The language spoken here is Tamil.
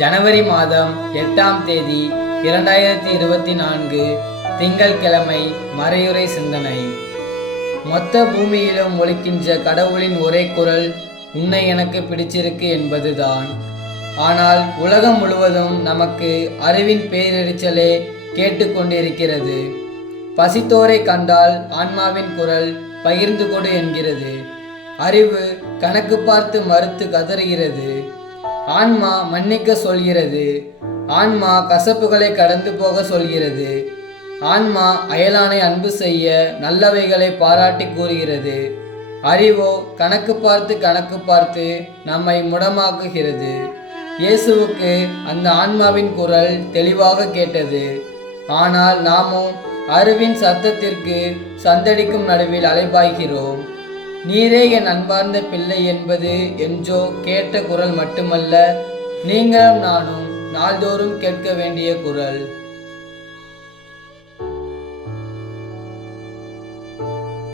ஜனவரி மாதம் எட்டாம் தேதி இரண்டாயிரத்தி இருபத்தி நான்கு திங்கட்கிழமை மறையுறை சிந்தனை. மொத்த பூமியிலும் ஒழிக்கின்ற கடவுளின் ஒரே குரல் உன்னை எனக்கு பிடிச்சிருக்கு என்பதுதான். ஆனால் உலகம் முழுவதும் நமக்கு அறிவின் பேரெரிச்சலே கேட்டுக்கொண்டிருக்கிறது பசித்தோரை கண்டால் ஆன்மாவின் குரல் பகிர்ந்து கொடு என்கிறது. அறிவு கணக்கு பார்த்து மறுத்து கதறுகிறது. ஆன்மா மன்னிக்க சொல்கிறது. ஆன்மா கசப்புகளை கடந்து போக சொல்கிறது. ஆன்மா அயலானை அன்பு செய்ய நல்லவைகளை பாராட்டி கூறுகிறது. அறிவோ கணக்கு பார்த்து கணக்கு பார்த்து நம்மை முடமாக்குகிறது. இயேசுவுக்கு அந்த ஆன்மாவின் குரல் தெளிவாக கேட்டது. ஆனால் நாமும் அருவின் சத்தத்திற்கு சந்தடிக்கும் நடுவில் அலைபாய்கிறோம். நீரே என் அன்பார்ந்த பிள்ளை என்பது என்றோ கேட்ட குரல் மட்டுமல்ல நீங்களும் நானும் நாள்தோறும் கேட்க வேண்டிய குரல்.